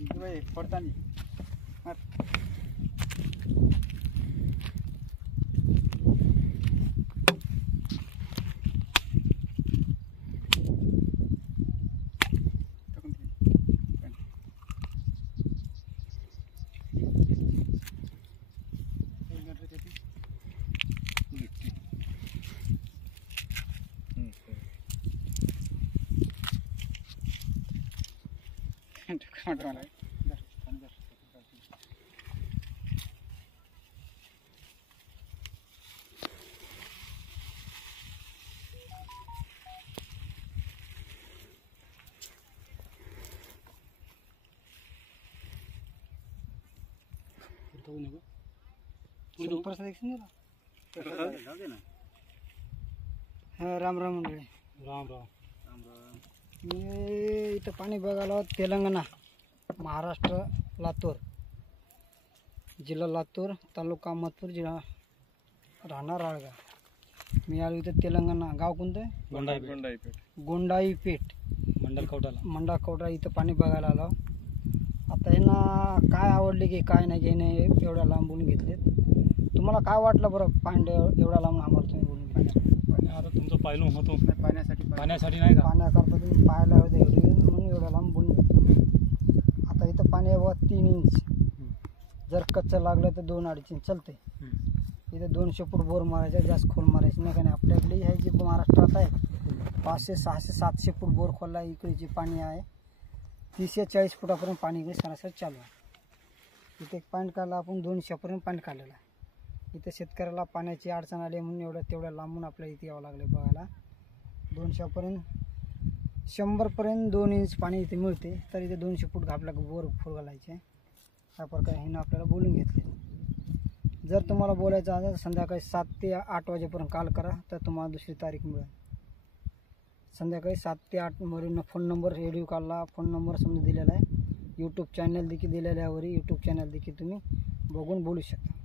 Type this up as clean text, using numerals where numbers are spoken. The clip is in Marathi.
पडताना राम राम मंडळी. राम राम. मी इथं पाणी बघायला तेलंगणा, महाराष्ट्र, लातूर जिल्हा लातूर, तालुका अहमदपूर, जिल्हा राहणार राळगाव. मी आलो इथं तेलंगणा. गाव कोणतं आहे? गोंडाईपेठ, मंडल कवठा. इथं पाणी बघायला आलो. आता यांना काय आवडले की काय नाही की नाही एवढ्या लांबून घेतलेत. तुम्हाला काय वाटलं बरं पाणी एवढ्या लांबून आम्हाला तुम्ही बोलून आता तुमचं पाहिलं होतो पाण्यासाठी नाही का? पाण्याकरता तुम्ही पाहायला होते एवढी म्हणून एवढ्या लांब बोलून घेतलं. आता इथं पाणी आहे 3 इंच. जर कच्चं लागलं तर 2-2.5 इंच चालते. इथं 200 फूट बोर मारायचा, जास्त खोल मारायचं नाही. का नाही आपल्याकडे आहे जी महाराष्ट्रात आहे 500, 600, 700 फूट बोर खोलला. इकडे पाणी आहे 30-40 फुटापर्यंत पाणी इकडे सरासरी चालू आहे. इथे एक पॉईंट काढला आपण 200पर्यंत पाणी काढलेलं आहे. इथं शेतकऱ्याला पाण्याची अडचण आली म्हणून तेवढ्या लांबून आपल्याला इथे यावं लागलं बघायला. 200पर्यंत 100पर्यंत 2 इंच पाणी इथे मिळते. तर इथे 200 फूट आपल्या बोर घालायचे. अशा प्रकारे ह्यानं आपल्याला बोलून घेतले. जर तुम्हाला बोलायचं असेल तर संध्याकाळी 7 ते 8 वाजेपर्यंत कॉल करा तर तुम्हाला दुसरी तारीख मिळेल. संध्याकाळी 7 ते 8 वरील फोन नंबर, व्हिडिओ कॉलला फोन नंबर समजा दिलेला आहे. यूट्यूब चॅनल देखील दिलेल्या यूट्यूब चॅनल देखील तुम्ही बघून बोलू शकता.